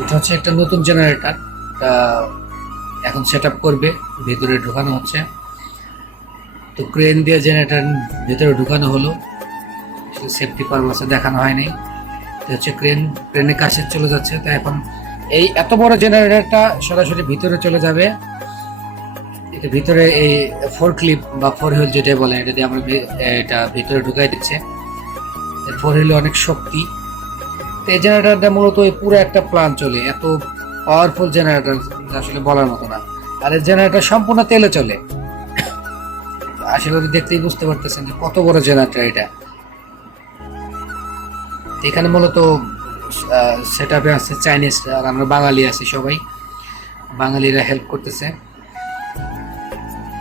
এটা হচ্ছে একটা নতুন জেনারেটর, এখন সেট আপ করবে, ভেতরে ঢোকানো হচ্ছে। তো ক্রেন দিয়ে জেনারেটর ভেতরে ঢুকানো হলো, সেফটি পারপাসে দেখানো হয়নি। তো হচ্ছে ক্রেনের কাছে চলে যাচ্ছে। তো এখন এই এত বড় জেনারেটরটা সরাসরি ভিতরে চলে যাবে। এটা ভিতরে এই ফোর ক্লিপ বা ফোর হুইল যেটা বলে, এটা দিয়ে আমরা এটা ভিতরে ঢুকাই দিচ্ছে। ফোর হুইলে অনেক শক্তি। তো এই জেনারেটরটা মূলত ওই পুরো একটা প্ল্যান চলে, এত পাওয়ারফুল জেনারেটর আসলে বলার মতো না। আর এই জেনারেটর সম্পূর্ণ তেলে চলে। আসলে দেখতেই বুঝতে পারতেছেন যে কত বড় জেনারেটর এটা। এখানে মূলত সেট আপে আছে চাইনিজরা, আর আমরা বাঙালি আছি, সবাই বাঙালিরা হেল্প করতেছে।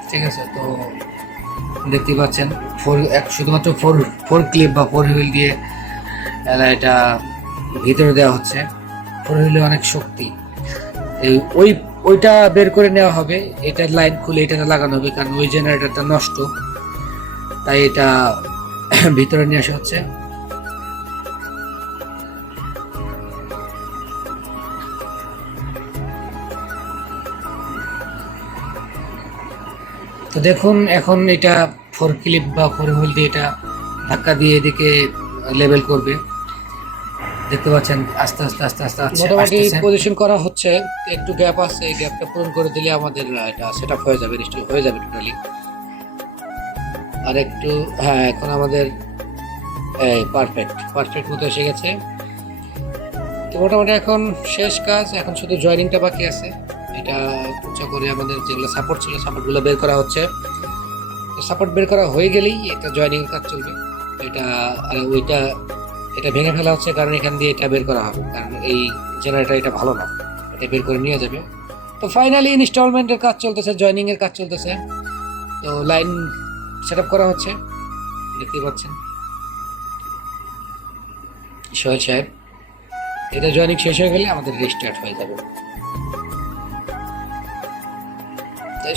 ঠিক আছে, তো দেখতেই পাচ্ছেন শুধুমাত্র ফোর ফোর ক্লিপ বা ফোর হুইল দিয়ে এটা ভিতরে দেওয়া হচ্ছে। ফোর হুইলে অনেক শক্তি। ওইটা বের করে নেওয়া হবে, এটার লাইন খুলে এটা লাগানো হবে, কারণ ওই জেনারেটরটা নষ্ট, তাই এটা ভিতরে নিয়ে আসা হচ্ছে। তো দেখুন, এখন এটা ফোর ক্লিপ বা ফোর হুইল দিয়ে এটা ধাক্কা দিয়ে এদিকে লেভেল করবে। দেখতে পাচ্ছেন আস্তে আস্তে আস্তে আস্তে মোটামুটি পজিশন করা হচ্ছে। একটু গ্যাপ আছে, এই গ্যাপটা পূরণ করে দিলে আমাদের এটা সেট আপ হয়ে যাবে, ইনস্টল হয়ে যাবে টোটালি। আর একটু, হ্যাঁ, এখন আমাদের পারফেক্ট মতো এসে গেছে। তো মোটামুটি এখন শেষ কাজ, এখন শুধু জয়েনিংটা বাকি আছে। এটা উঁচা করে আমাদের যেগুলো সাপোর্ট ছিল, সাপোর্টগুলো বের করা হচ্ছে। তো সাপোর্ট বের করা হয়ে গেলেই একটা জয়েনিং কাজ চলবে। এটা আর ওইটা এটা ভেঙে ফেলা হচ্ছে, কারণ এখান দিয়ে এটা বের করা হবে, কারণ এই জেনারেটর এটা ভালো না, এটা বের করে নিয়ে যাবে। তো ফাইনালি ইনস্টলমেন্টের কাজ চলতেছে, জয়েনিংয়ের কাজ চলতেছে। তো লাইন সেট আপ করা হচ্ছে, দেখতেই পাচ্ছেন সোহেল সাহেব। এটা জয়েনিং শেষ হয়ে গেলে আমাদের রিস্টার্ট হয়ে যাবে।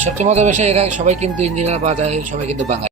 সবচেয়ে মজা বিষয়, এরা সবাই কিন্তু ইঞ্জিনিয়ার বা সবাই কিন্তু বাঙালি।